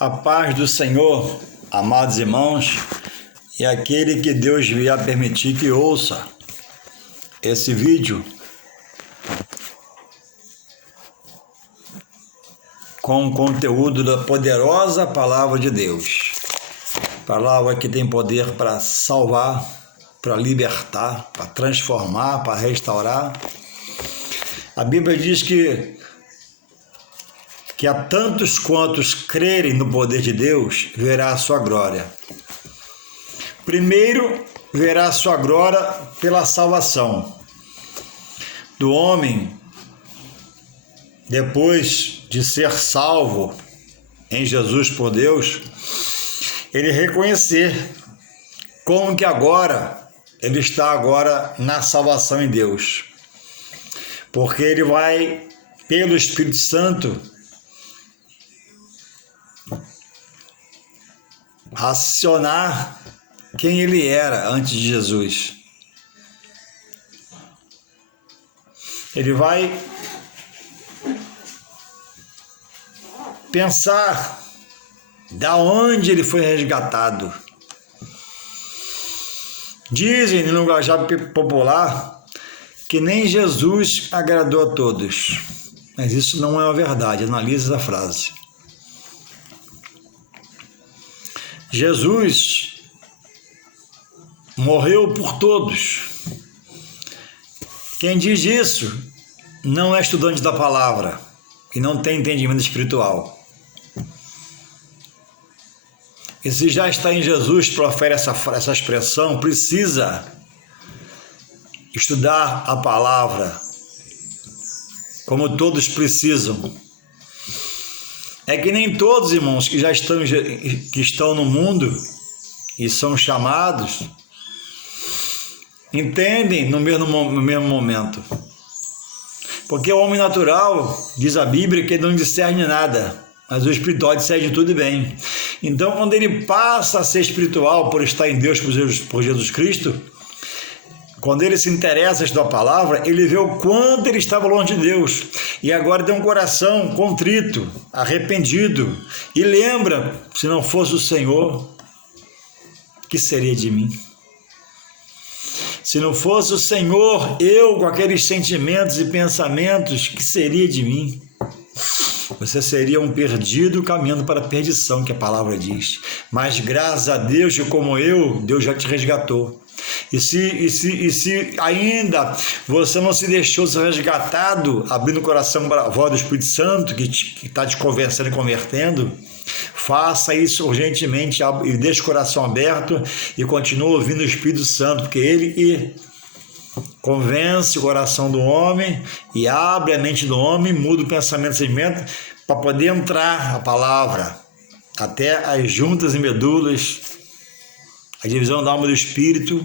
A paz do Senhor, amados irmãos, e aquele que Deus vier permitir que ouça esse vídeo com o conteúdo da poderosa Palavra de Deus. Palavra que tem poder para salvar, para libertar, para transformar, para restaurar. A Bíblia diz que a tantos quantos crerem no poder de Deus, verá a sua glória. Primeiro, verá a sua glória pela salvação do homem, depois de ser salvo em Jesus por Deus, ele reconhecer como que agora ele está agora na salvação em Deus. Porque ele vai, pelo Espírito Santo, racionar quem ele era antes de Jesus. Ele vai pensar da onde ele foi resgatado. Dizem no linguajar popular que nem Jesus agradou a todos, mas isso não é uma verdade. Analise essa frase. Jesus morreu por todos. Quem diz isso não é estudante da palavra e não tem entendimento espiritual. E se já está em Jesus, profere essa expressão, precisa estudar a palavra, como todos precisam. É que nem todos, irmãos, que já estão no mundo e são chamados, entendem no mesmo momento. Porque o homem natural, diz a Bíblia, que ele não discerne nada, mas o espiritual discerne tudo bem. Então, quando ele passa a ser espiritual por estar em Deus, por Jesus Cristo, quando ele se interessa em estudar a palavra, ele vê o quanto ele estava longe de Deus. E agora tem um coração contrito, arrependido. E lembra, se não fosse o Senhor, que seria de mim? Se não fosse o Senhor, eu com aqueles sentimentos e pensamentos, que seria de mim? Você seria um perdido caminhando para a perdição, que a palavra diz. Mas graças a Deus, que como eu, Deus já te resgatou. E se ainda você não se deixou ser resgatado, abrindo o coração para a voz do Espírito Santo, que está te convencendo e convertendo, faça isso urgentemente e deixe o coração aberto e continue ouvindo o Espírito Santo, porque ele convence o coração do homem e abre a mente do homem, muda o pensamento e sentimento para poder entrar a palavra até as juntas e medulas, a divisão da alma e do espírito,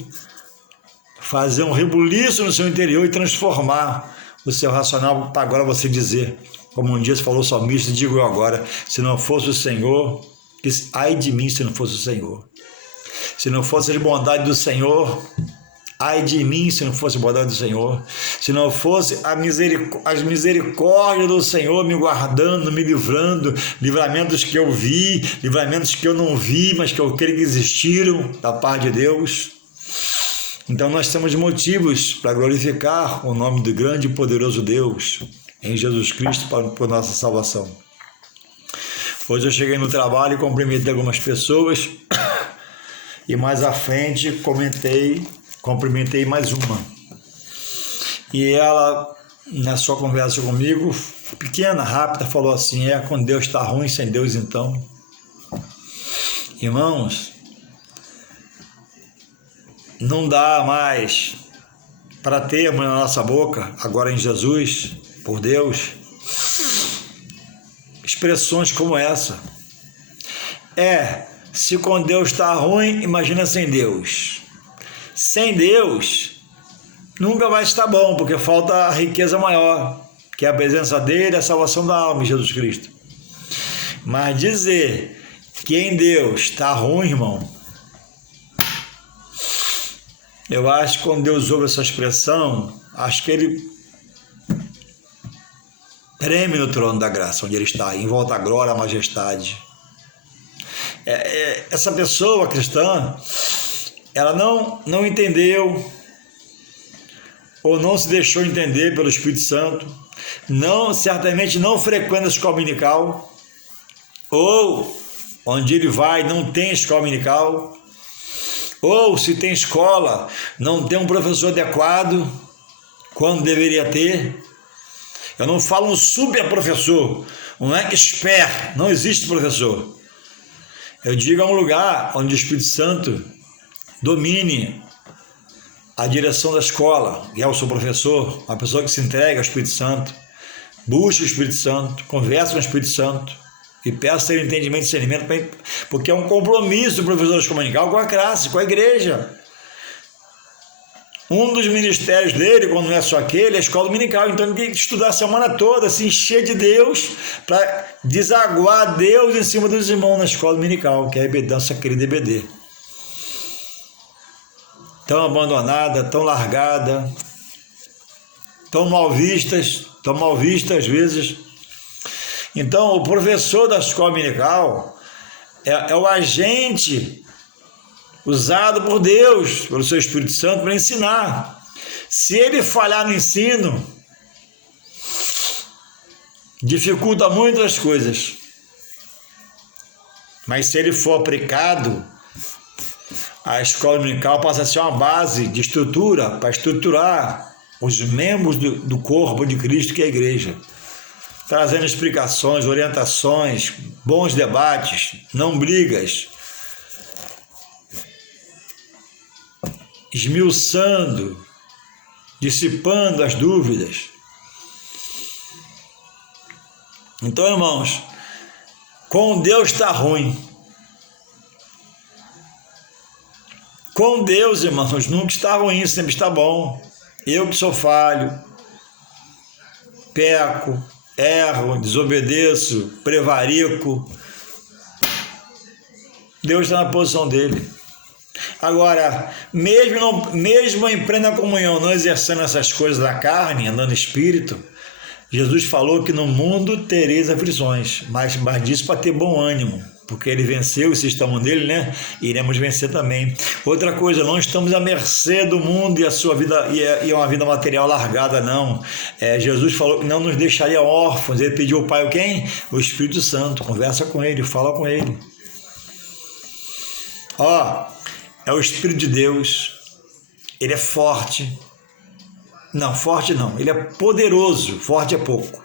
fazer um rebuliço no seu interior e transformar o seu racional para agora você dizer, como um dia você falou salmista, digo eu agora, se não fosse o Senhor, ai de mim se não fosse o Senhor. Se não fosse a bondade do Senhor, ai de mim se não fosse a bondade do Senhor. Se não fosse as misericórdias do Senhor me guardando, me livrando, livramentos que eu vi, livramentos que eu não vi, mas que eu creio que existiram, da parte de Deus. Então nós temos motivos para glorificar o nome do grande e poderoso Deus em Jesus Cristo por nossa salvação. Hoje eu cheguei no trabalho e cumprimentei algumas pessoas e mais à frente cumprimentei mais uma. E ela, na sua conversa comigo, pequena, rápida, falou assim, quando Deus está ruim, sem Deus então. Irmãos, não dá mais para termos na nossa boca, agora em Jesus, por Deus, expressões como essa. Se com Deus está ruim, imagina sem Deus. Sem Deus, nunca vai estar bom, porque falta a riqueza maior, que é a presença dele, a salvação da alma em Jesus Cristo. Mas dizer que em Deus está ruim, irmão, eu acho que quando Deus ouve essa expressão, acho que ele Prêmio no trono da graça, onde ele está, em volta à glória, à majestade. Essa pessoa cristã, ela não entendeu, ou não se deixou entender pelo Espírito Santo, certamente não frequenta a escola dominical, ou onde ele vai não tem escola dominical, ou se tem escola, não tem um professor adequado, quando deveria ter. Eu não falo um super professor, um expert, não existe professor. Eu digo a um lugar onde o Espírito Santo domine a direção da escola, que é o seu professor, uma pessoa que se entrega ao Espírito Santo, busque o Espírito Santo, converse com o Espírito Santo e peça seu entendimento e discernimento, porque é um compromisso do professor de escola dominical com a classe, com a igreja. Um dos ministérios dele, quando não é só aquele, é a escola dominical. Então ele tem que estudar a semana toda, se encher de Deus, para desaguar Deus em cima dos irmãos na escola dominical, que é a nossa querida EBD. Tão abandonada, tão largada, tão mal vista às vezes. Então o professor da escola dominical é o agente usado por Deus, pelo seu Espírito Santo, para ensinar. Se ele falhar no ensino, dificulta muito as coisas. Mas se ele for aplicado, a escola dominical passa a ser uma base de estrutura para estruturar os membros do corpo de Cristo, que é a igreja, trazendo explicações, orientações, bons debates, não brigas, esmiuçando, dissipando as dúvidas. Então, irmãos, com Deus está ruim. Com Deus, irmãos, nunca está ruim, sempre está bom. Eu que sou falho, peco, erro, desobedeço, prevarico, Deus está na posição dele. Agora, mesmo em plena comunhão, não exercendo essas coisas da carne, andando espírito, Jesus falou que no mundo tereis aflições, mas disso para ter bom ânimo, porque ele venceu, e se estamos nele, né, iremos vencer também. Outra coisa, não estamos à mercê do mundo e a sua vida, e uma vida material largada, não. Jesus falou que não nos deixaria órfãos. Ele pediu ao Pai quem? O Espírito Santo. Conversa com ele, fala com ele. É o Espírito de Deus. Ele é forte. Não, forte não. Ele é poderoso. Forte é pouco.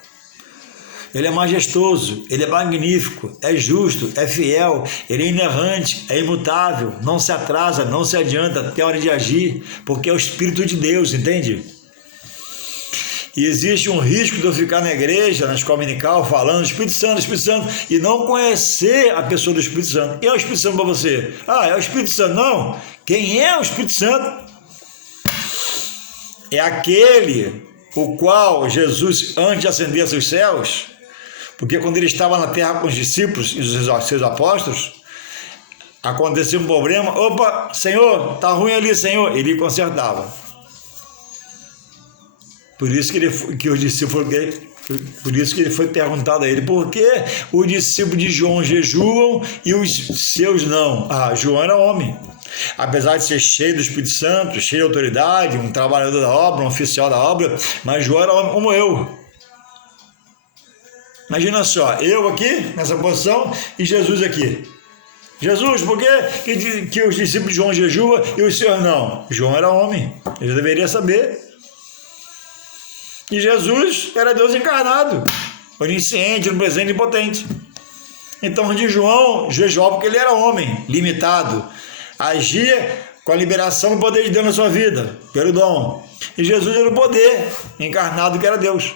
Ele é majestoso, ele é magnífico, é justo, é fiel, ele é inerrante, é imutável, não se atrasa, não se adianta, tem hora de agir, porque é o Espírito de Deus, entende? E existe um risco de eu ficar na igreja, na escola dominical, falando Espírito Santo, e não conhecer a pessoa do Espírito Santo. E é o Espírito Santo para você? É o Espírito Santo. Não. Quem é o Espírito Santo? É aquele o qual Jesus, antes de ascender aos seus céus, porque quando ele estava na terra com os discípulos e os seus apóstolos, acontecia um problema, opa, Senhor, está ruim ali, Senhor, ele consertava. Por isso que ele foi perguntado a ele, por que os discípulos de João jejuam e os seus não? João era homem, apesar de ser cheio do Espírito Santo, cheio de autoridade, um trabalhador da obra, um oficial da obra, mas João era homem como eu. Imagina só, eu aqui, nessa posição, e Jesus aqui. Jesus, por que os discípulos de João jejuam e os seus não? João era homem, ele deveria saber. E Jesus era Deus encarnado, onisciente, onipresente e potente. Então, de João jejuava porque ele era homem, limitado, agia com a liberação do poder de Deus na sua vida, pelo dom. E Jesus era o poder encarnado que era Deus.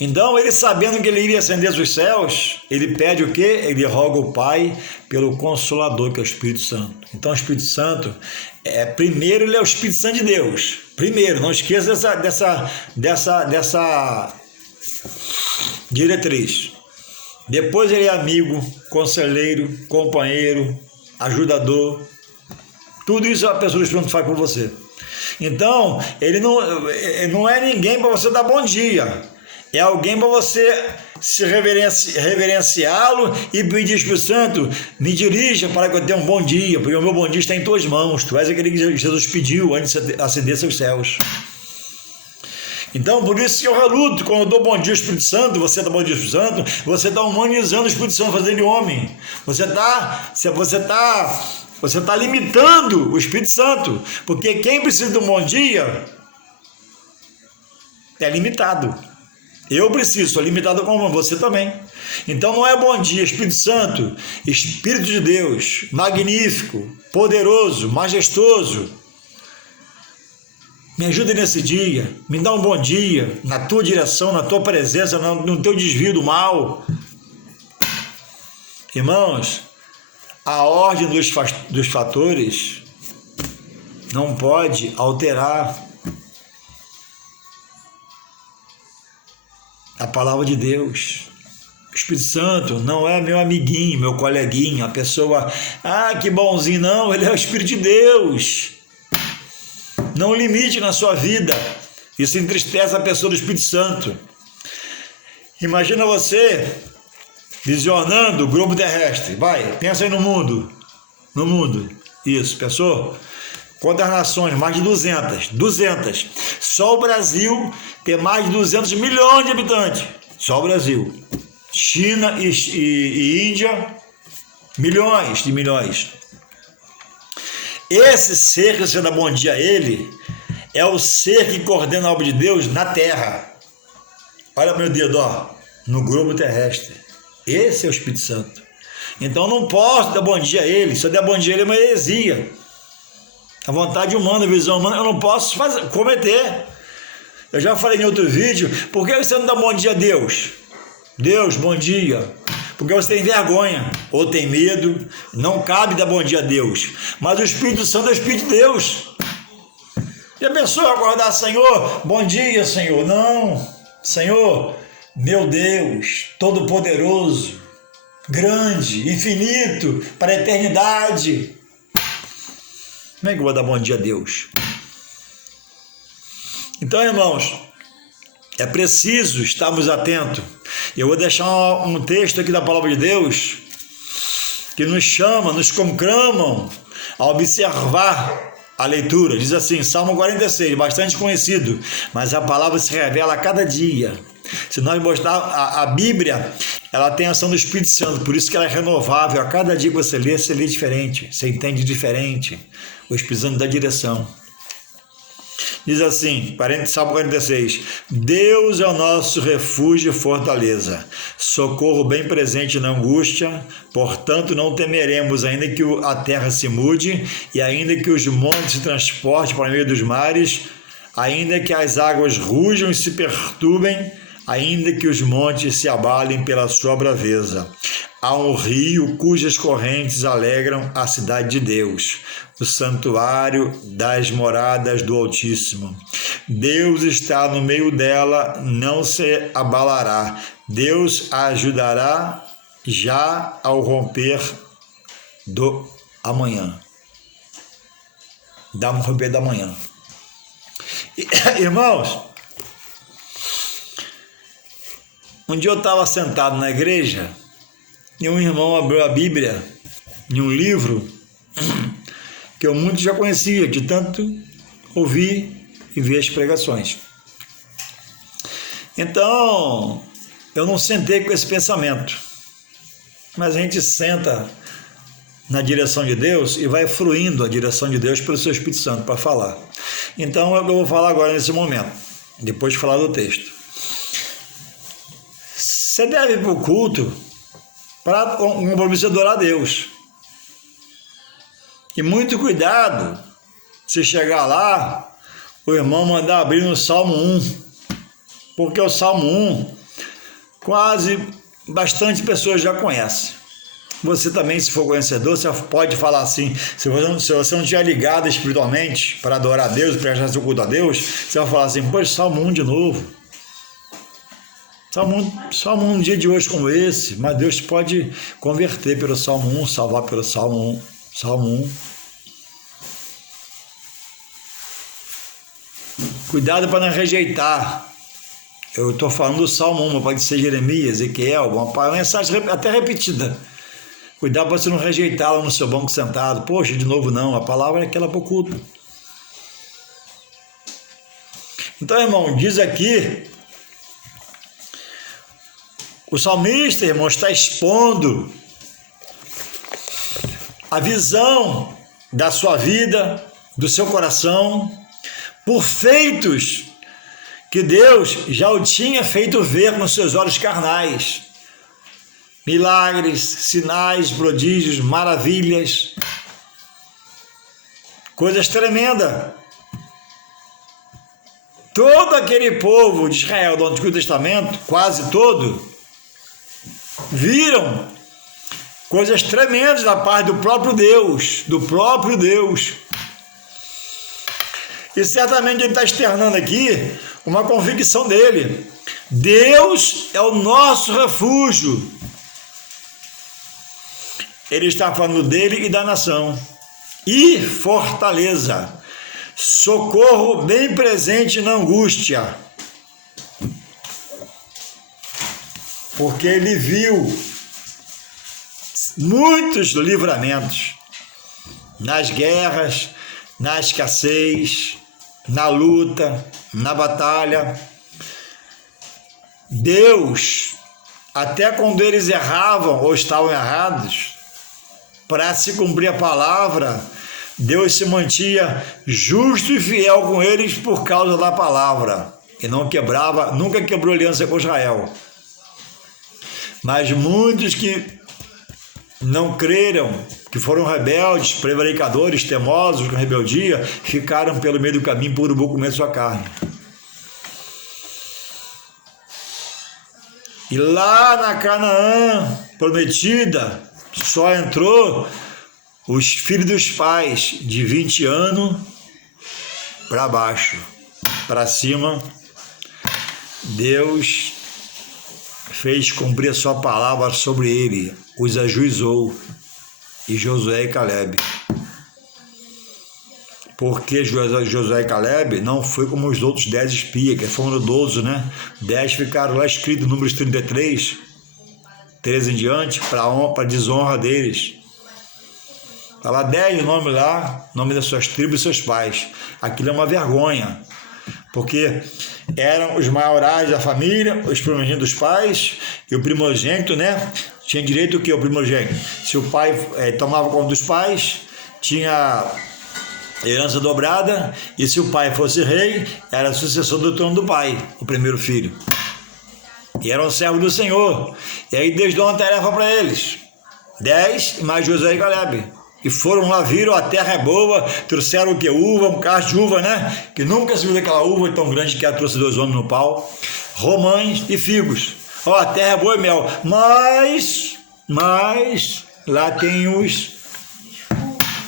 Então, ele sabendo que ele iria ascender aos céus, ele pede o quê? Ele roga o Pai pelo Consolador, que é o Espírito Santo. Então, o Espírito Santo, primeiro, ele é o Espírito Santo de Deus. Primeiro, não esqueça dessa diretriz. Depois, ele é amigo, conselheiro, companheiro, ajudador. Tudo isso a pessoa do Espírito faz por você. Então, ele não é ninguém para você dar bom dia. É alguém para você se reverenciá-lo e pedir, Espírito Santo, me dirija para que eu tenha um bom dia, porque o meu bom dia está em tuas mãos. Tu és aquele que Jesus pediu antes de ascender seus céus. Então, por isso que eu reluto, quando eu dou bom dia ao Espírito Santo, você dá bom dia ao Espírito Santo, você está humanizando o Espírito Santo, fazendo ele homem. Você está limitando o Espírito Santo, porque quem precisa de um bom dia é limitado. Eu preciso, sou limitado como você também. Então não é bom dia, Espírito Santo, Espírito de Deus, magnífico, poderoso, majestoso. Me ajuda nesse dia, me dá um bom dia, na tua direção, na tua presença, no teu desvio do mal. Irmãos, a ordem dos fatores não pode alterar a palavra de Deus. O Espírito Santo não é meu amiguinho, meu coleguinha, a pessoa, que bonzinho, não, ele é o Espírito de Deus. Não limite na sua vida, isso entristece a pessoa do Espírito Santo. Imagina você visionando o globo terrestre, pensa aí no mundo, isso, pensou? Quantas nações? Mais de 200. Só o Brasil tem mais de 200 milhões de habitantes. Só o Brasil. China e Índia, milhões de milhões. Esse ser que você dá bom dia a ele, é o ser que coordena a obra de Deus na terra. Olha meu dedo, no globo terrestre. Esse é o Espírito Santo. Então eu não posso dar bom dia a ele. Se eu der bom dia a ele, é uma heresia. A vontade humana, a visão humana, eu não posso cometer. Eu já falei em outro vídeo, por que você não dá bom dia a Deus? Deus, bom dia. Porque você tem vergonha, ou tem medo, não cabe dar bom dia a Deus. Mas o Espírito Santo é o Espírito de Deus. E a pessoa acordar, Senhor, bom dia, Senhor. Não, Senhor, meu Deus, todo-poderoso, grande, infinito, para a eternidade. Como é que eu vou dar bom dia a Deus? Então, irmãos, é preciso estarmos atentos. Eu vou deixar um texto aqui da palavra de Deus que nos chama, nos conclamam a observar a leitura. Diz assim, Salmo 46, bastante conhecido, mas a palavra se revela a cada dia. Se nós mostrar a Bíblia, ela tem a ação do Espírito Santo, por isso que ela é renovável. A cada dia que você lê diferente, você entende diferente. O Espírito Santo dá direção. Diz assim, Salmo 46, Deus é o nosso refúgio e fortaleza, socorro bem presente na angústia, portanto não temeremos, ainda que a terra se mude, e ainda que os montes se transportem para o meio dos mares, ainda que as águas rujam e se perturbem, ainda que os montes se abalem pela sua braveza. Há um rio cujas correntes alegram a cidade de Deus, o santuário das moradas do Altíssimo. Deus está no meio dela, não se abalará. Deus a ajudará já ao romper do amanhã. Romper da manhã. Irmãos, um dia eu estava sentado na igreja e um irmão abriu a Bíblia em um livro que eu muito já conhecia, de tanto ouvir e ver as pregações. Então, eu não sentei com esse pensamento, mas a gente senta na direção de Deus e vai fluindo a direção de Deus pelo seu Espírito Santo para falar. Então, eu vou falar agora nesse momento, depois de falar do texto. Você deve ir para o culto para um compromisso de adorar a Deus. E muito cuidado se chegar lá, o irmão mandar abrir no Salmo 1, porque o Salmo 1 bastante pessoas já conhecem. Você também, se for conhecedor, você pode falar assim, se você não estiver ligado espiritualmente para adorar a Deus, prestar seu culto a Deus, você vai falar assim, poxa, Salmo 1 de novo. Salmo 1, um dia de hoje como esse, mas Deus pode converter pelo Salmo 1, salvar pelo Salmo 1. Cuidado para não rejeitar. Eu estou falando do Salmo 1, pode ser Jeremias, Ezequiel, uma mensagem até repetida. Cuidado para você não rejeitá-la no seu banco sentado. Poxa, de novo não, a palavra é aquela para o culto. Então, irmão, diz aqui, o salmista, irmão, está expondo a visão da sua vida, do seu coração, por feitos que Deus já o tinha feito ver com seus olhos carnais. Milagres, sinais, prodígios, maravilhas, coisas tremendas. Todo aquele povo de Israel do Antigo Testamento, quase todo, viram coisas tremendas da parte do próprio Deus, E certamente ele está externando aqui uma convicção dele. Deus é o nosso refúgio. Ele está falando dele e da nação. E fortaleza. Socorro bem presente na angústia. Porque ele viu muitos livramentos nas guerras, na escassez, na luta, na batalha. Deus, até quando eles erravam ou estavam errados, para se cumprir a palavra, Deus se mantinha justo e fiel com eles por causa da palavra. E não quebrava, nunca quebrou aliança com Israel. Mas muitos que não creram, que foram rebeldes, prevaricadores, temosos com rebeldia, ficaram pelo meio do caminho por urubu comer sua carne. E lá na Canaã prometida, só entrou os filhos dos pais de 20 anos para baixo. Para cima, Deus fez cumprir a sua palavra sobre ele, os ajuizou, e Josué e Caleb. Porque Josué e Caleb não foi como os outros 10 espias, que foram 12, né? 10 ficaram lá escrito, números 33, 13 em diante, para desonra deles. Está lá 10 nomes lá, nome das suas tribos e seus pais. Aquilo é uma vergonha, porque eram os maiorais da família, os primogênitos dos pais, e o primogênito, né? Tinha direito o que? O primogênito. Se o pai tomava conta dos pais, tinha herança dobrada, e se o pai fosse rei, era sucessor do trono do pai, o primeiro filho. E eram servos do Senhor. E aí Deus deu uma tarefa para eles. 10 mais Josué e Caleb. E foram lá, viram, a terra é boa, trouxeram o que? Uva, um cacho de uva, né? Que nunca se viu aquela uva tão grande que ela trouxe 2 homens no pau. Romães e figos. Ó, a terra é boa e mel. Mas lá tem os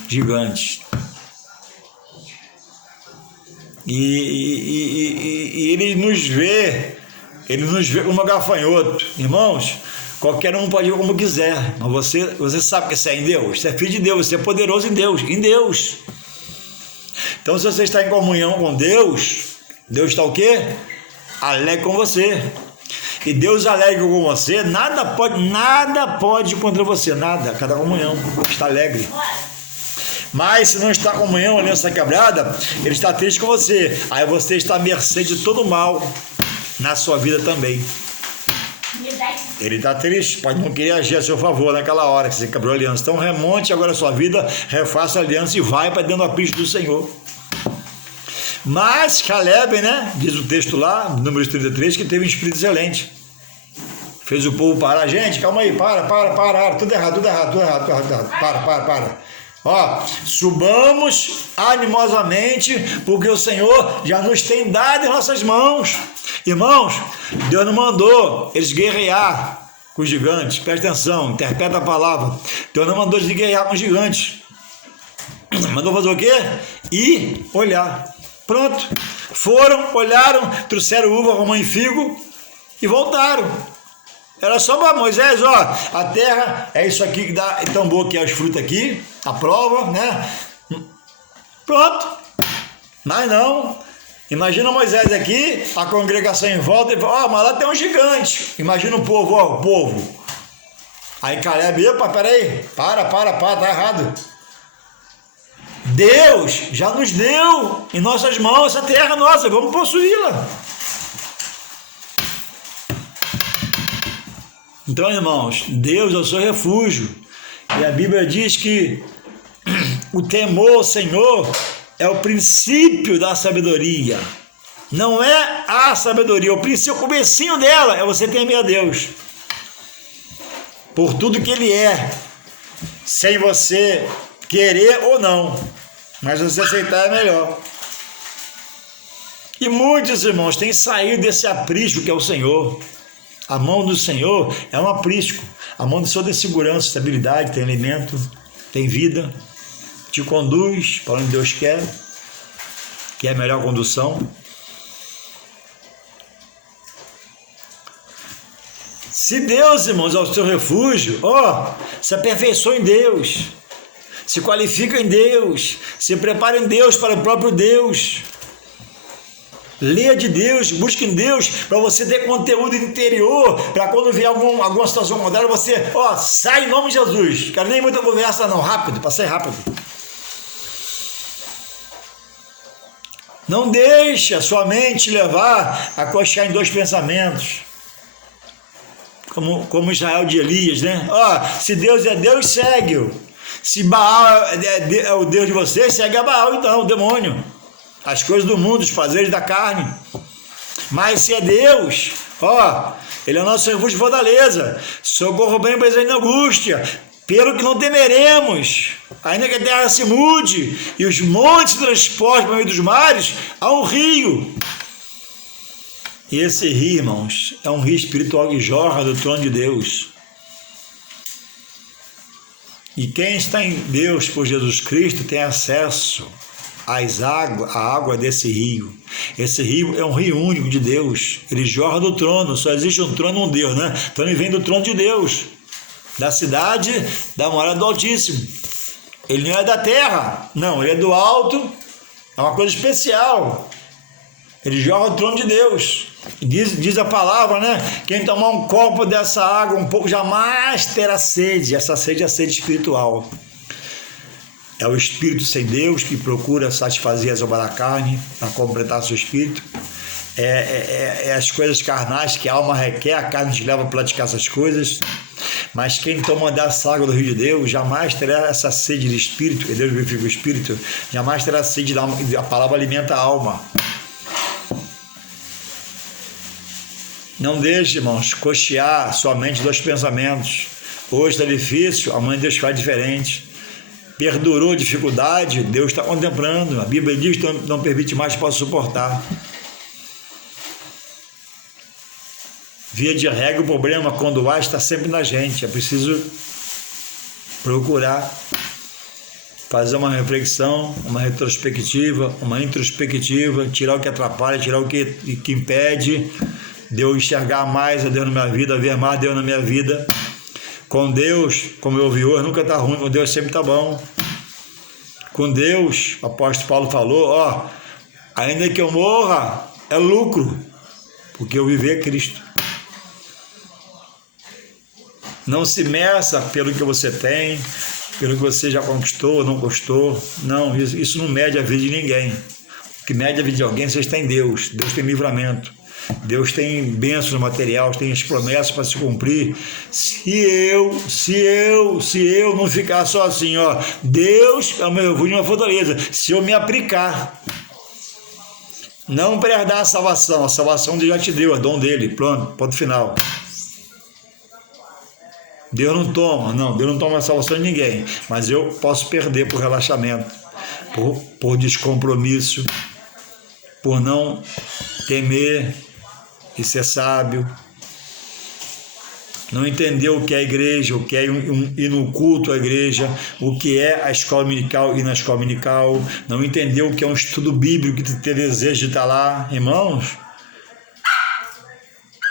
gigantes. E ele nos vê como gafanhoto. Irmãos, qualquer um pode ir como quiser, mas você sabe que você é em Deus, você é filho de Deus, você é poderoso em Deus. Então, se você está em comunhão com Deus, Deus está o quê? Alegre com você. E Deus alegre com você, nada pode contra você, nada, cada comunhão, está alegre. Mas se não está em comunhão, aliança quebrada, ele está triste com você. Aí você está à mercê de todo mal na sua vida também. Ele está triste, pode não querer agir a seu favor naquela hora que você quebrou a aliança. Então remonte agora a sua vida, refaça a aliança e vai para dentro do aprisco do Senhor. Mas Caleb, né, diz o texto lá, número 33, que teve um espírito excelente. Fez o povo parar. Gente, calma aí, para, tudo errado, para. Ó, subamos animosamente, porque o Senhor já nos tem dado em nossas mãos. Irmãos, Deus não mandou eles guerrear com os gigantes. Presta atenção, interpreta a palavra. Deus não mandou eles guerrear com os gigantes. Mandou fazer o quê? Ir olhar. Pronto. Foram, olharam, trouxeram uva, romã e figo e voltaram. Era só para Moisés, ó, a terra é isso aqui que dá, tão boa que é os frutos aqui, a prova, né? Pronto. Mas não, Imagina Moisés aqui, a congregação em volta, e fala, mas lá tem um gigante. Imagina o povo, o povo. Aí Caleb, opa, peraí, para, tá errado. Deus já nos deu em nossas mãos essa terra nossa, vamos possuí-la. Então, irmãos, Deus é o seu refúgio. E a Bíblia diz que o temor ao Senhor é o princípio da sabedoria. Não é a sabedoria, o princípio, o comecinho dela é você temer a Deus. Por tudo que Ele é, sem você querer ou não, mas você aceitar é melhor. E muitos irmãos têm saído desse aprisco que é o Senhor. A mão do Senhor é um aprisco. A mão do Senhor tem segurança, estabilidade, tem alimento, tem vida, te conduz para onde Deus quer, que é a melhor condução. Se Deus, irmãos, é o seu refúgio, se aperfeiçoa em Deus, se qualifica em Deus, se prepara em Deus para o próprio Deus. Leia de Deus, busque em Deus, para você ter conteúdo interior, para quando vier alguma situação contrária, você, sai em nome de Jesus. Quero nem muita conversa não, rápido, passei rápido. Não deixe a sua mente levar a cochear em dois pensamentos. Como Israel de Elias, né? Se Deus é Deus, segue-o. Se Baal é o Deus de você, segue a Baal, então, o demônio. As coisas do mundo, os fazeres da carne. Mas se é Deus, Ele é o nosso refúgio e fortaleza. Socorro bem presente na angústia. Pelo que não temeremos, ainda que a terra se mude e os montes se transportem para o meio dos mares, há um rio. E esse rio, irmãos, é um rio espiritual que jorra do trono de Deus. E quem está em Deus por Jesus Cristo tem acesso à água desse rio. Esse rio é um rio único de Deus. Ele jorra do trono. Só existe um trono, um Deus, né? Então ele vem do trono de Deus, da cidade da morada do Altíssimo. Ele não é da terra, não, ele é do alto. É uma coisa especial. Ele jorra do trono de Deus. Diz a palavra, né? Quem tomar um copo dessa água um pouco jamais terá sede. Essa sede é a sede espiritual. É o espírito sem Deus que procura satisfazer as obras da carne para completar seu espírito. É as coisas carnais que a alma requer, a carne te leva a praticar essas coisas. Mas quem toma dessa água do rio de Deus jamais terá essa sede de espírito, que Deus vivifica o espírito, jamais terá sede da alma, a palavra alimenta a alma. Não deixe, irmãos, cochear sua mente dos pensamentos. Hoje está difícil, amanhã Deus faz diferente. Perdurou a dificuldade, Deus está contemplando. A Bíblia diz que não permite mais para suportar. Via de regra, o problema, quando há, está sempre na gente. É preciso procurar fazer uma reflexão, uma retrospectiva, uma introspectiva, tirar o que atrapalha, tirar o que impede de eu enxergar mais a Deus na minha vida, ver mais a Deus na minha vida. Com Deus, como eu ouvi hoje, nunca está ruim, com Deus sempre está bom. Com Deus, o apóstolo Paulo falou, ainda que eu morra, é lucro, porque eu viver é Cristo. Não se meça pelo que você tem, pelo que você já conquistou ou não conquistou. Não, isso não mede a vida de ninguém. O que mede a vida de alguém, você está em Deus. Deus tem livramento. Deus tem bênçãos materiais, tem as promessas para se cumprir. Se eu não ficar só assim, Deus é o meu refúgio e minha fortaleza. Se eu me aplicar, não para herdar a salvação Deus já te deu, é dom dele, pronto, ponto final. Deus não toma a salvação de ninguém, mas eu posso perder por relaxamento, por descompromisso, por não temer e ser sábio, não entender o que é a igreja, o que é ir no culto à igreja, o que é a escola dominical e na escola dominical, não entender o que é um estudo bíblico que ter desejo de estar lá. Irmãos,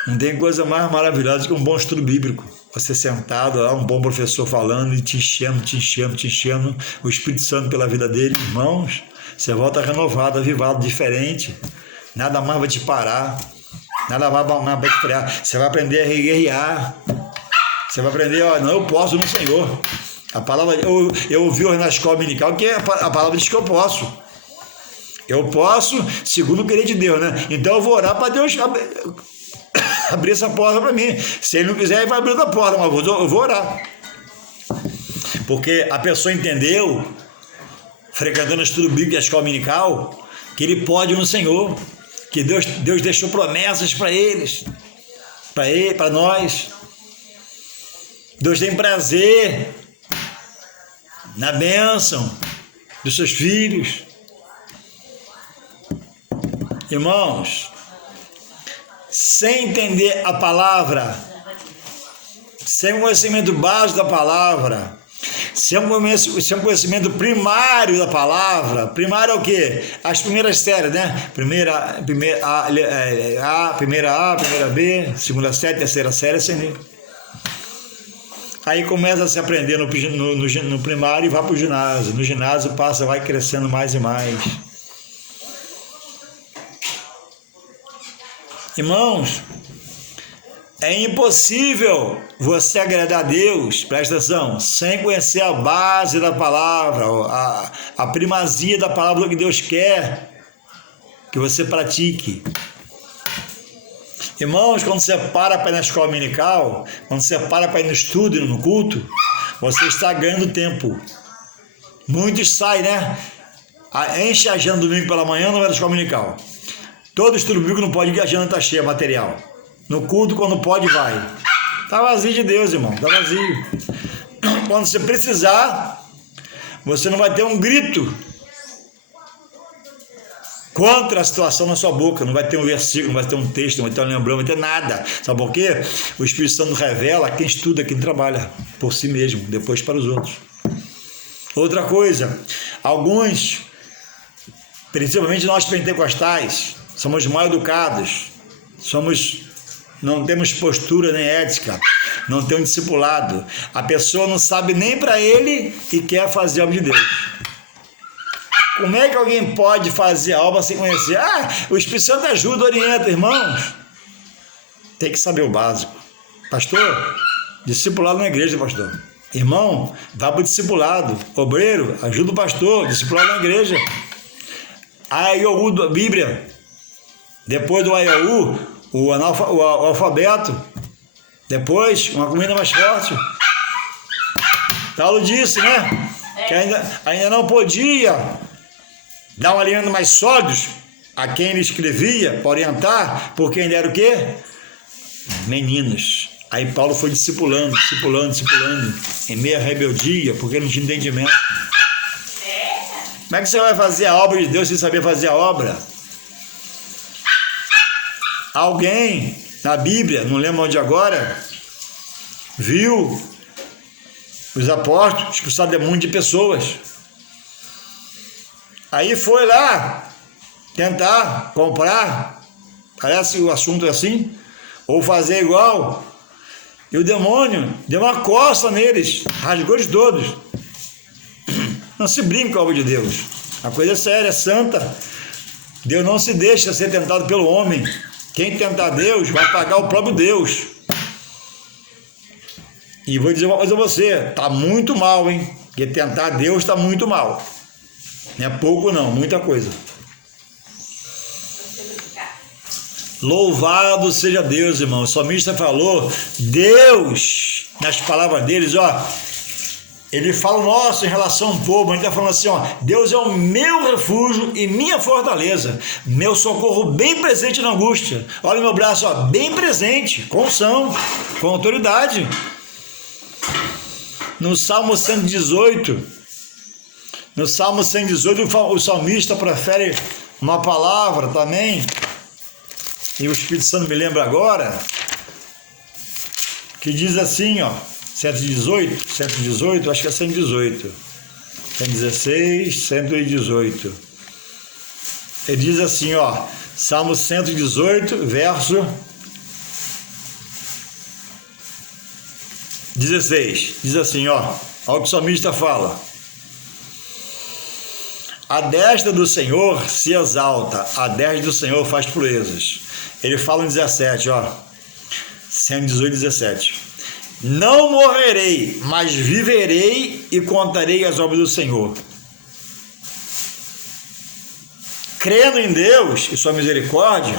não tem coisa mais maravilhosa que um bom estudo bíblico. Você sentado lá, um bom professor falando e te enchendo, o Espírito Santo pela vida dele. Irmãos, você volta renovado, avivado, diferente. nada mais vai te parar, nada mais vai te frear. Você vai aprender a guerrear. Você vai aprender, ó, não, eu posso no Senhor. A palavra, eu ouvi na escola dominical que a palavra diz que eu posso. Eu posso, segundo o querer de Deus, né? Então eu vou orar para Deus abrir essa porta para mim. Se ele não quiser, ele vai abrir outra porta, mas eu vou orar. Porque a pessoa entendeu, frequentando o estudo bíblico e a escola dominical, que ele pode no Senhor, que Deus deixou promessas para eles, para nós. Deus tem prazer na bênção dos seus filhos. Irmãos, sem entender a palavra, sem um conhecimento básico da palavra, sem um conhecimento primário da palavra, primário é o quê? As primeiras séries, né? Primeira A, primeira B, segunda série, terceira série, assim. Aí começa a se aprender no primário e vai para o ginásio. No ginásio vai crescendo mais e mais. Irmãos, é impossível você agradar a Deus, presta atenção, sem conhecer a base da palavra, a primazia da palavra que Deus quer que você pratique. Irmãos, quando você para ir na escola dominical, quando você para ir no estudo e no culto, você está ganhando tempo. Muitos saem, né? Enche a agenda domingo pela manhã, não vai na escola dominical. Todo estudo bíblico não pode ir, a agenda está cheia, material. No culto, quando pode, vai. Está vazio de Deus, irmão, está vazio. Quando você precisar, você não vai ter um grito contra a situação na sua boca, não vai ter um versículo, não vai ter um texto, não vai ter um lembrão, não vai ter nada. Sabe por quê? O Espírito Santo revela a quem estuda, quem trabalha por si mesmo, depois para os outros. Outra coisa, alguns, principalmente nós pentecostais, somos mal educados, não temos postura nem ética, não temos discipulado. A pessoa não sabe nem para ele e quer fazer a obra de Deus. Como é que alguém pode fazer a obra sem conhecer? O Espírito Santo ajuda, orienta, irmãos. Tem que saber o básico. Pastor, discipulado na igreja, pastor. Irmão, vá para o discipulado. Obreiro, ajuda o pastor, discipulado na igreja. AIOU da Bíblia. Depois do AIOU, o alfabeto. Depois, uma comida mais forte. Paulo disse, né? Que ainda não podia dar um alimento mais sólido a quem ele escrevia, para orientar, porque ainda era o quê? Meninos. Aí Paulo foi discipulando, em meia rebeldia, porque ele não tinha entendimento. Como é que você vai fazer a obra de Deus sem saber fazer a obra? Alguém na Bíblia, não lembro onde agora, viu os apóstolos expulsar demônio de pessoas. Aí foi lá tentar comprar, parece o assunto é assim, ou fazer igual, e o demônio deu uma coça neles, rasgou de todos. Não se brinca com a obra de Deus, a coisa é séria, é santa. Deus não se deixa ser tentado pelo homem. Quem tentar Deus vai pagar o próprio Deus. E vou dizer uma coisa a você, está muito mal, hein? Porque tentar Deus está muito mal. Não é pouco não, muita coisa. Louvado seja Deus, irmão. O salmista falou, Deus, nas palavras deles, ele fala nosso em relação ao povo, ele está falando assim, Deus é o meu refúgio e minha fortaleza, meu socorro bem presente na angústia. Olha o meu braço, bem presente, com unção, com autoridade. No Salmo 118, o salmista profere uma palavra também, e o Espírito Santo me lembra agora, que diz assim, 118, acho que é 118, 116, 118. Ele diz assim, Salmo 118, verso 16, diz assim, olha o que o salmista fala. A destra do Senhor se exalta, a destra do Senhor faz proezas. Ele fala em 17, ó, 118, 17. Não morrerei, mas viverei e contarei as obras do Senhor. Crendo em Deus e sua misericórdia,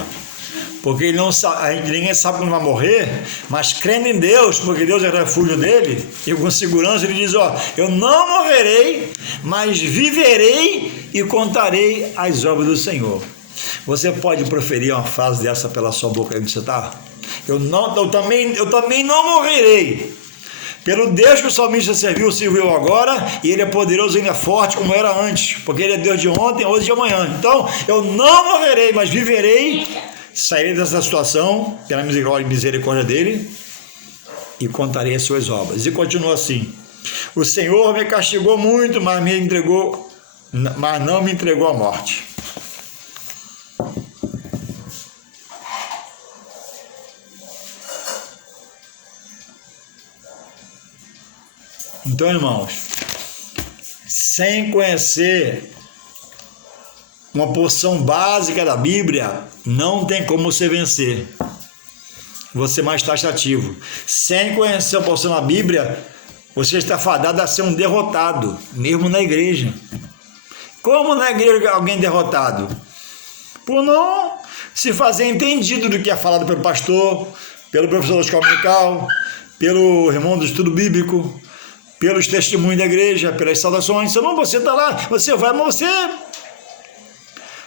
porque ele não sabe, ninguém sabe quando vai morrer, mas crendo em Deus, porque Deus é o refúgio dele, e com segurança ele diz, ó, eu não morrerei, mas viverei e contarei as obras do Senhor. Você pode proferir uma frase dessa pela sua boca aí onde você está? Eu também não morrerei. Pelo Deus que o salmista serviu agora, e ele é poderoso e ainda é forte como era antes, porque ele é Deus de ontem, hoje e de amanhã. Então, eu não morrerei, mas viverei, sairei dessa situação, pela misericórdia dele, e contarei as suas obras. E continua assim: o Senhor me castigou muito, mas não me entregou à morte. Então, irmãos, sem conhecer uma porção básica da Bíblia, não tem como você vencer. Você mais taxativo. Sem conhecer a porção da Bíblia, você está fadado a ser um derrotado, mesmo na igreja. Como na igreja alguém derrotado? Por não se fazer entendido do que é falado pelo pastor, pelo professor da escola dominical, pelo irmão do estudo bíblico, pelos testemunhos da igreja, pelas saudações. Senão você está lá, você vai, mas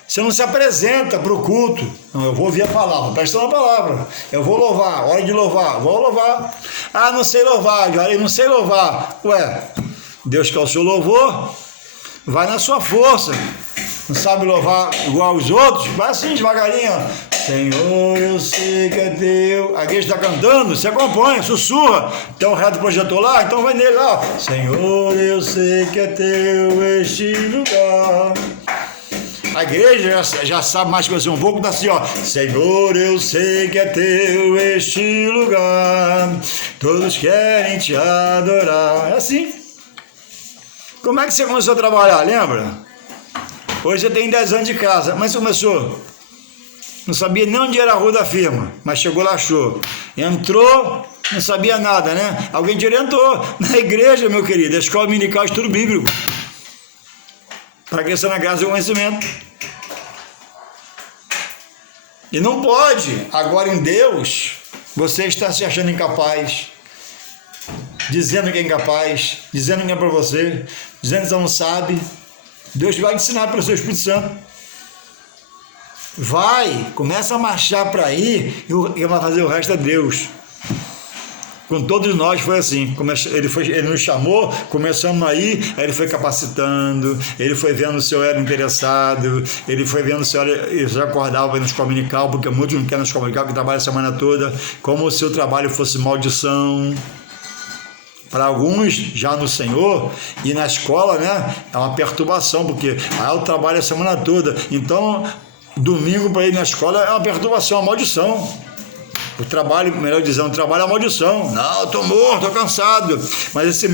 você não se apresenta para o culto. Não, eu vou ouvir a palavra, presta na palavra. Eu vou louvar, hora de louvar, vou louvar. Ah, não sei louvar, já não sei louvar. Ué, Deus quer o seu louvor, vai na sua força. Não sabe louvar igual os outros? Vai assim, devagarinho. Senhor, eu sei que é teu. A igreja está cantando, você acompanha, sussurra. Tem um reto projetor lá, então vai nele lá. Senhor, eu sei que é teu este lugar. A igreja já sabe mais que você um pouco, tá assim, ó. Senhor, eu sei que é teu este lugar. Todos querem te adorar. É assim. Como é que você começou a trabalhar, lembra? Hoje você tem 10 anos de casa, mas você começou. Não sabia nem onde era a rua da firma, mas chegou lá, achou. Entrou, não sabia nada, né? Alguém te orientou. Na igreja, meu querido, a escola dominical, estudo bíblico. Para crescer na graça e conhecimento. E não pode, agora em Deus, você está se achando incapaz, dizendo que é incapaz, dizendo que é para você, dizendo que você não sabe. Deus vai te ensinar pelo seu Espírito Santo. Vai, começa a marchar para aí e quem vai fazer o resto é Deus. Com todos nós foi assim. Ele nos chamou, começamos aí ele foi capacitando, ele foi vendo se eu era interessado, ele foi vendo se eu já acordava para ir na escola dominical, porque muitos não querem na escola dominical, que trabalham a semana toda, como se o trabalho fosse maldição. Para alguns, já no Senhor, e na escola, né, é uma perturbação, porque eu trabalho a semana toda, então domingo para ir na escola é uma perturbação, uma maldição. O trabalho, melhor dizendo, o trabalho é uma maldição. Não, eu estou morto, estou cansado. Mas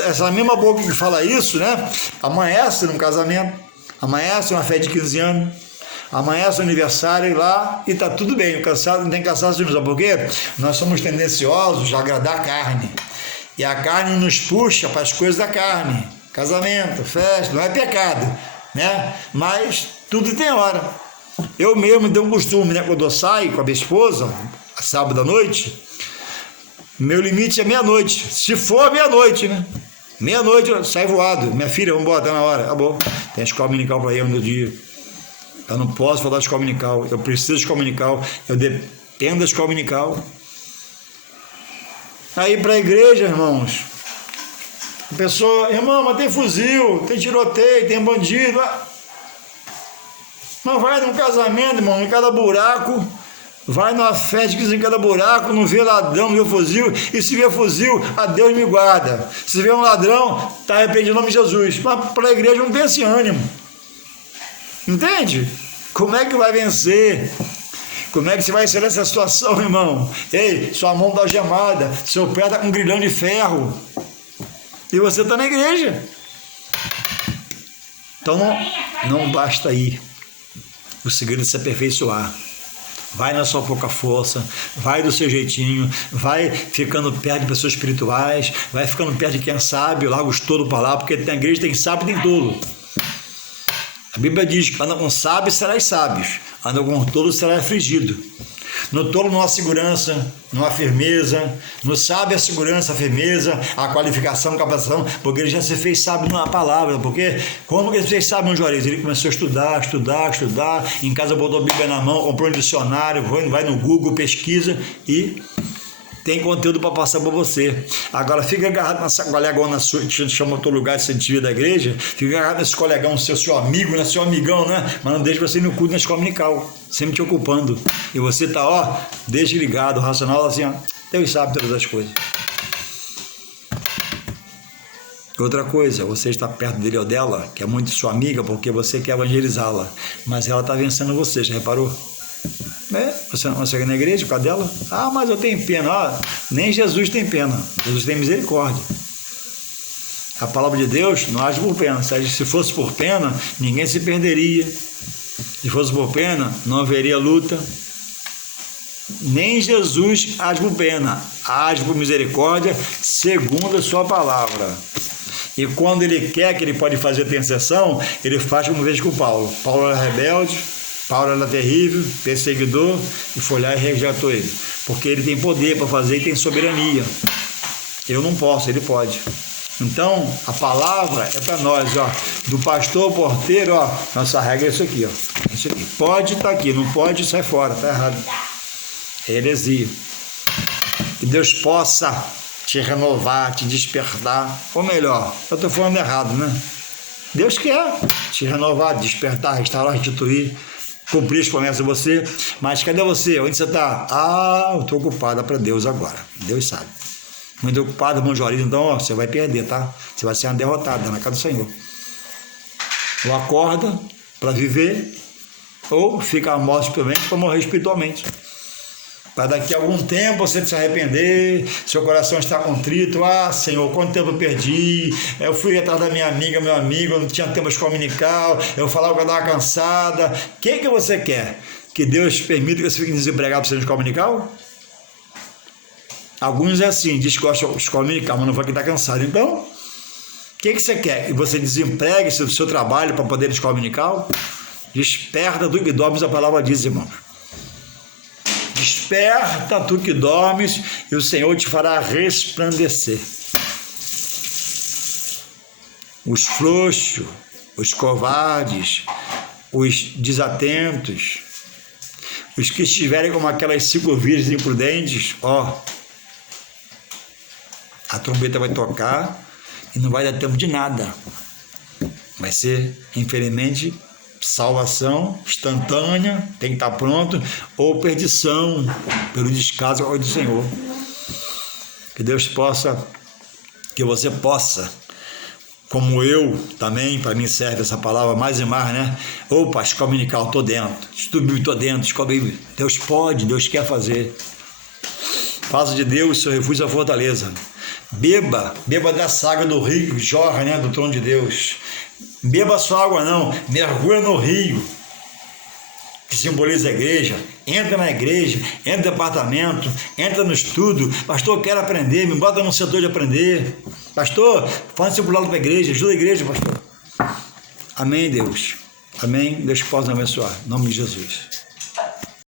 essa mesma boca que fala isso, né, amanhece num casamento, amanhece uma festa de 15 anos, amanhece o aniversário lá e está tudo bem. O cansado não tem cansaço, sabe por quê? Nós somos tendenciosos a agradar a carne. E a carne nos puxa para as coisas da carne. Casamento, festa, não é pecado, né? Mas tudo tem hora. Eu mesmo tenho um costume, né? Quando eu saio com a minha esposa, sábado à noite, meu limite é meia-noite. Se for meia-noite, né? Meia-noite eu saio voado. Minha filha, vamos embora, tá na hora. Acabou. Tem a escola dominical para ir no meu dia. Eu não posso falar de escola dominical. Eu preciso de escola dominical. Eu dependo da escola dominical. Aí para a igreja, irmãos, a pessoa, irmão, mas tem fuzil, tem tiroteio, tem bandido. Mas vai num casamento, irmão, em cada buraco, vai numa festa que em cada buraco, não vê ladrão, não vê fuzil, e se vê fuzil, a Deus me guarda. Se vê um ladrão, está arrependido em nome de Jesus. Mas para a igreja não tem esse ânimo. Entende? Como é que vai vencer? Como é que você vai ser nessa situação, irmão? Ei, sua mão está algemada, seu pé está com um grilhão de ferro, e você está na igreja. Então não basta ir. O segredo é se aperfeiçoar. Vai na sua pouca força, vai do seu jeitinho, vai ficando perto de pessoas espirituais, vai ficando perto de quem sabe, larga os tolos para lá, porque na igreja tem sábio e tem tolo. A Bíblia diz que anda com sábios serás sábios, anda com tolo serás afligido. No tolo não há segurança, não há firmeza, no sábio a segurança, a firmeza, a qualificação, a capacitação, porque ele já se fez sábio na palavra, porque como ele se fez sábio no Juarez? Ele começou a estudar, em casa botou a Bíblia na mão, comprou um dicionário, vai no Google, pesquisa e tem conteúdo para passar para você. Agora fica agarrado nessa colegona sua, que te chama outro lugar de sentido da igreja, fica agarrado nesse colegão seu amigo, né? Seu amigão, né? Mas não deixa você ir no culto na escola dominical, sempre te ocupando. E você tá, desligado, racional, assim, Deus sabe todas as coisas. Outra coisa, você está perto dele ou dela, que é muito sua amiga, porque você quer evangelizá-la, mas ela está vencendo você, já reparou? Você não consegue ir na igreja por causa dela? Mas eu tenho pena. Nem Jesus tem pena. Jesus tem misericórdia. A palavra de Deus não age por pena. Se fosse por pena, ninguém se perderia. Se fosse por pena, não haveria luta. Nem Jesus age por pena. Age por misericórdia, segundo a sua palavra. E quando ele quer que ele pode fazer intercessão, ele faz como fez com Paulo. Paulo era rebelde, Paulo era terrível, perseguidor, e foi lá e resgatou ele. Porque ele tem poder para fazer e tem soberania. Eu não posso, ele pode. Então, a palavra é para nós, do pastor ao porteiro, nossa regra é isso aqui, Isso aqui. Pode estar aqui, não pode, sai fora, está errado. É heresia. Que Deus possa te renovar, te despertar, ou melhor, eu estou falando errado, né? Deus quer te renovar, despertar, restaurar, restituir, cumprir as promessas de você, mas cadê você? Onde você está? Eu estou ocupado para Deus agora. Deus sabe. Muito ocupado, irmão Juarez, então você vai perder, tá? Você vai ser uma derrotada na casa do Senhor. Ou acorda para viver, ou fica à morte espiritualmente para morrer espiritualmente. Para daqui a algum tempo você se arrepender, seu coração está contrito, Senhor, quanto tempo eu perdi, eu fui atrás da minha amiga, meu amigo, eu não tinha tempo de comunicar, eu falava que eu estava cansada. O que você quer? Que Deus permita que você fique desempregado para você comunicar? Alguns é assim, diz que gosta de comunicar, mas não vai que está cansado. Então, o que você quer? Que você desempregue o seu trabalho para poder comunicar? Desperta do que dormes, a palavra diz, irmãos. Desperta tu que dormes e o Senhor te fará resplandecer. Os frouxos, os covardes, os desatentos, os que estiverem como aquelas 5 virgens imprudentes, a trombeta vai tocar e não vai dar tempo de nada. Vai ser, infelizmente, salvação instantânea, tem que estar pronto, ou perdição pelo descaso do Senhor. Que Deus possa, que você possa, como eu também, para mim serve essa palavra mais e mais, né? Opa, escola dominical, estou dentro, estudo, estou dentro, escola bíblica. Deus pode, Deus quer fazer. Faça de Deus seu refúgio e a fortaleza. Beba dessa água do rio que jorra, né, do trono de Deus. Beba só água não, mergulha no rio, que simboliza a igreja. Entra na igreja, entra no departamento, entra no estudo. Pastor, eu quero aprender, me bota no setor de aprender. Pastor, faz discipulado para a igreja, ajuda a igreja, pastor. Amém, Deus. Amém. Deus possa nos abençoar. Em nome de Jesus.